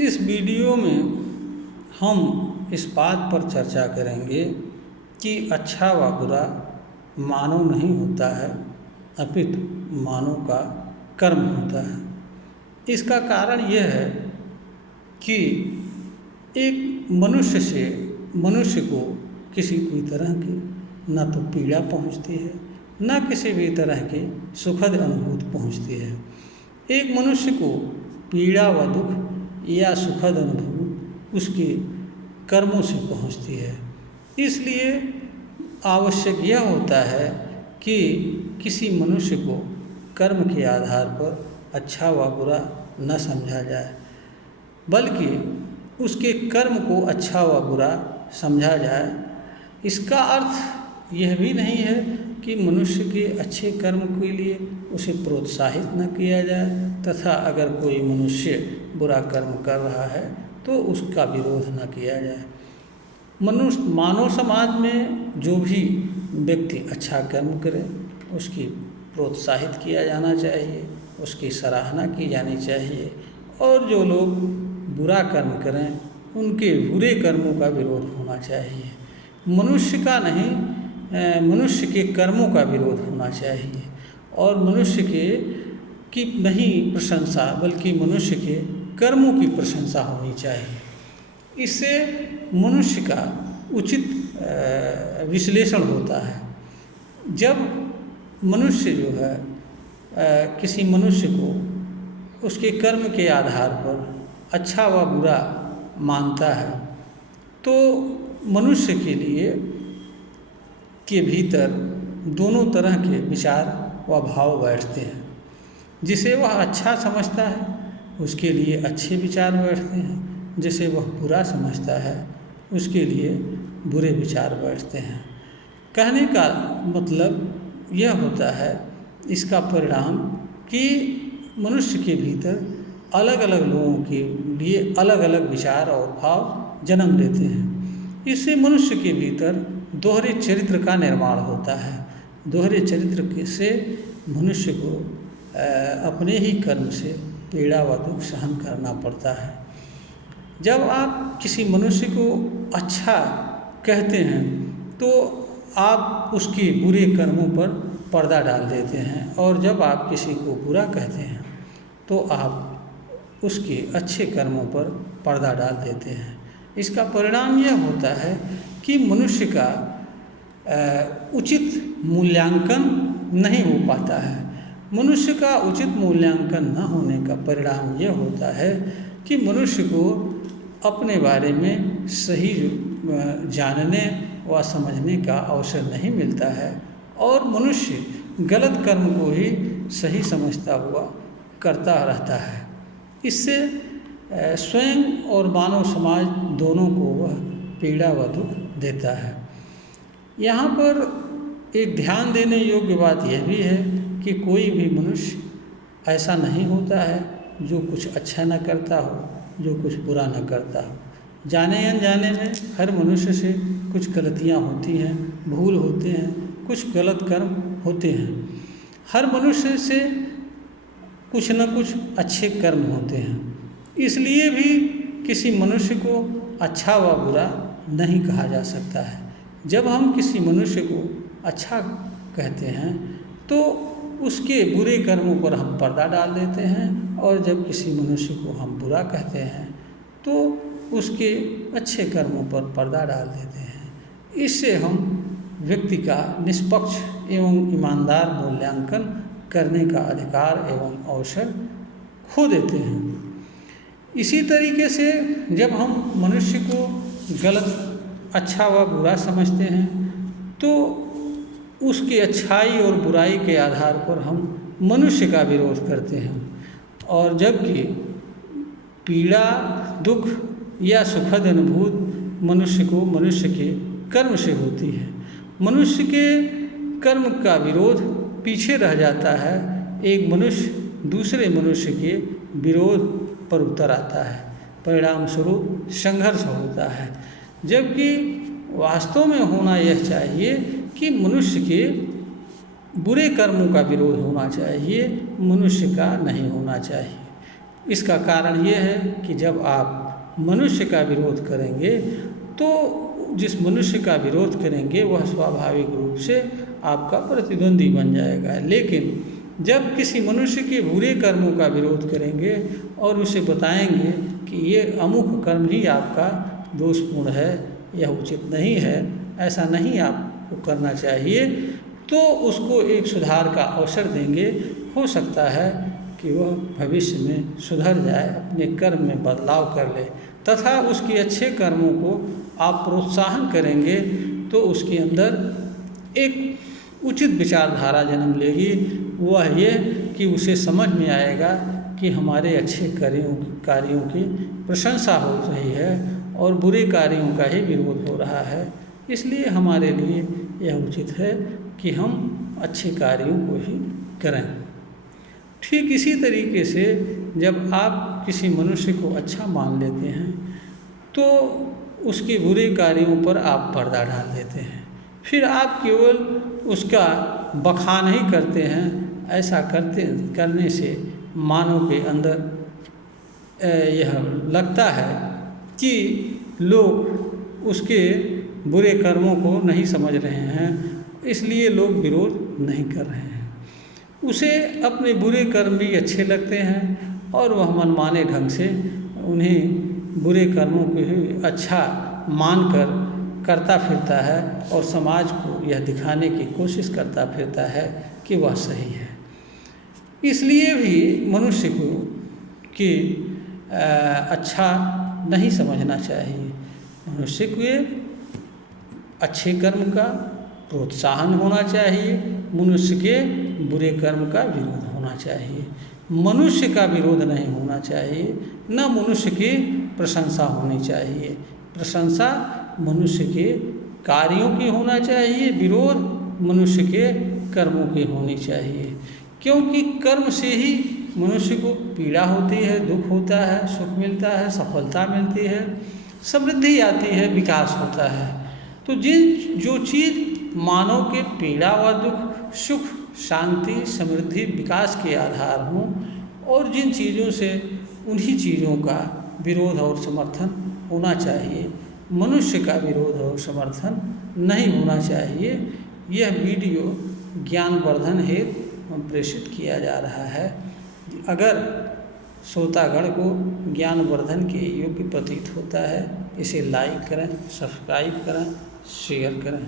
इस वीडियो में हम इस बात पर चर्चा करेंगे कि अच्छा व बुरा मानव नहीं होता है, अपितु मानव का कर्म होता है। इसका कारण यह है कि एक मनुष्य को किसी भी तरह की न तो पीड़ा पहुंचती है, न किसी भी तरह की सुखद अनुभूति पहुंचती है। एक मनुष्य को पीड़ा व दुख या सुखद अनुभूति उसके कर्मों से पहुंचती है। इसलिए आवश्यक यह होता है कि किसी मनुष्य को कर्म के आधार पर अच्छा व बुरा न समझा जाए, बल्कि उसके कर्म को अच्छा व बुरा समझा जाए। इसका अर्थ यह भी नहीं है कि मनुष्य के अच्छे कर्म के लिए उसे प्रोत्साहित न किया जाए तथा अगर कोई मनुष्य बुरा कर्म कर रहा है तो उसका विरोध न किया जाए। मानव समाज में जो भी व्यक्ति अच्छा कर्म करे उसकी प्रोत्साहित किया जाना चाहिए, उसकी सराहना की जानी चाहिए, और जो लोग बुरा कर्म करें उनके बुरे कर्मों का विरोध होना चाहिए। मनुष्य का नहीं, मनुष्य के कर्मों का विरोध होना चाहिए और मनुष्य की नहीं प्रशंसा बल्कि मनुष्य के कर्मों की प्रशंसा होनी चाहिए। इससे मनुष्य का उचित विश्लेषण होता है। जब मनुष्य जो है किसी मनुष्य को उसके कर्म के आधार पर अच्छा व बुरा मानता है तो मनुष्य के लिए के भीतर दोनों तरह के विचार व भाव बैठते हैं। जिसे वह अच्छा समझता है उसके लिए अच्छे विचार बैठते हैं, जिसे वह बुरा समझता है उसके लिए बुरे विचार बैठते हैं। कहने का मतलब यह होता है, इसका परिणाम कि मनुष्य के भीतर अलग अलग लोगों के लिए अलग अलग विचार और भाव जन्म लेते हैं। इससे मनुष्य के भीतर दोहरे चरित्र का निर्माण होता है। दोहरे चरित्र से मनुष्य को अपने ही कर्म से पीड़ा व दुख सहन करना पड़ता है। जब आप किसी मनुष्य को अच्छा कहते हैं तो आप उसके बुरे कर्मों पर पर्दा डाल देते हैं, और जब आप किसी को बुरा कहते हैं तो आप उसके अच्छे कर्मों पर पर्दा डाल देते हैं। इसका परिणाम यह होता है कि मनुष्य का उचित मूल्यांकन नहीं हो पाता है। मनुष्य का उचित मूल्यांकन न होने का परिणाम यह होता है कि मनुष्य को अपने बारे में सही जानने व समझने का अवसर नहीं मिलता है और मनुष्य गलत कर्म को ही सही समझता हुआ करता रहता है। इससे स्वयं और मानव समाज दोनों को वह पीड़ा व दुख देता है। यहाँ पर एक ध्यान देने योग्य बात यह भी है कि कोई भी मनुष्य ऐसा नहीं होता है जो कुछ अच्छा न करता हो, जो कुछ बुरा न करता हो। जाने अनजाने में हर मनुष्य से कुछ गलतियाँ होती हैं, भूल होते हैं, कुछ गलत कर्म होते हैं। हर मनुष्य से कुछ न कुछ अच्छे कर्म होते हैं। इसलिए भी किसी मनुष्य को अच्छा व बुरा नहीं कहा जा सकता है। जब हम किसी मनुष्य को अच्छा कहते हैं तो उसके बुरे कर्मों पर हम पर्दा डाल देते हैं, और जब किसी मनुष्य को हम बुरा कहते हैं तो उसके अच्छे कर्मों पर पर्दा डाल देते हैं। इससे हम व्यक्ति का निष्पक्ष एवं ईमानदार मूल्यांकन करने का अधिकार एवं अवसर खो देते हैं। इसी तरीके से जब हम मनुष्य को गलत अच्छा व बुरा समझते हैं तो उसकी अच्छाई और बुराई के आधार पर हम मनुष्य का विरोध करते हैं, और जबकि पीड़ा दुख या सुखद अनुभूति मनुष्य को मनुष्य के कर्म से होती है। मनुष्य के कर्म का विरोध पीछे रह जाता है। एक मनुष्य दूसरे मनुष्य के विरोध पर उतर आता है, परिणाम स्वरूप संघर्ष होता है। जबकि वास्तव में होना यह चाहिए कि मनुष्य के बुरे कर्मों का विरोध होना चाहिए, मनुष्य का नहीं होना चाहिए। इसका कारण ये है कि जब आप मनुष्य का विरोध करेंगे तो जिस मनुष्य का विरोध करेंगे वह स्वाभाविक रूप से आपका प्रतिद्वंदी बन जाएगा। लेकिन जब किसी मनुष्य के बुरे कर्मों का विरोध करेंगे और उसे बताएंगे कि ये अमुक कर्म ही आपका दोषपूर्ण है, यह उचित नहीं है, ऐसा नहीं आपको करना चाहिए, तो उसको एक सुधार का अवसर देंगे। हो सकता है कि वह भविष्य में सुधर जाए, अपने कर्म में बदलाव कर ले, तथा उसके अच्छे कर्मों को आप प्रोत्साहन करेंगे तो उसके अंदर एक उचित विचारधारा जन्म लेगी। वह ये कि उसे समझ में आएगा कि हमारे अच्छे कार्यों की प्रशंसा हो रही है और बुरे कार्यों का ही विरोध हो रहा है, इसलिए हमारे लिए यह उचित है कि हम अच्छे कार्यों को ही करें। ठीक इसी तरीके से जब आप किसी मनुष्य को अच्छा मान लेते हैं तो उसके बुरे कार्यों पर आप पर्दा डाल देते हैं, फिर आप केवल उसका बखान ही करते हैं। ऐसा करने से मानव के अंदर यह लगता है कि लोग उसके बुरे कर्मों को नहीं समझ रहे हैं, इसलिए लोग विरोध नहीं कर रहे हैं। उसे अपने बुरे कर्म भी अच्छे लगते हैं और वह मनमाने ढंग से उन्हें बुरे कर्मों को ही अच्छा मानकर करता फिरता है और समाज को यह दिखाने की कोशिश करता फिरता है कि वह सही है। इसलिए भी मनुष्य को कि अच्छा नहीं समझना चाहिए। मनुष्य को अच्छे कर्म का प्रोत्साहन होना चाहिए, मनुष्य के बुरे कर्म का विरोध होना चाहिए। मनुष्य का विरोध नहीं होना चाहिए, न मनुष्य की प्रशंसा होनी चाहिए। प्रशंसा मनुष्य के कार्यों की होना चाहिए, विरोध मनुष्य के कर्मों की होनी चाहिए, क्योंकि कर्म से ही मनुष्य को पीड़ा होती है, दुख होता है, सुख मिलता है, सफलता मिलती है, समृद्धि आती है, विकास होता है। तो जो चीज़ मानव के पीड़ा व दुख, सुख, शांति, समृद्धि, विकास के आधार हों और जिन चीज़ों से उन्हीं चीज़ों का विरोध और समर्थन होना चाहिए, मनुष्य का विरोध और समर्थन नहीं होना चाहिए। यह वीडियो ज्ञानवर्धन हेतु प्रेषित किया जा रहा है। अगर श्रोतागण को ज्ञानवर्धन के योग्य प्रतीत होता है, इसे लाइक करें, सब्सक्राइब करें, शेयर करें।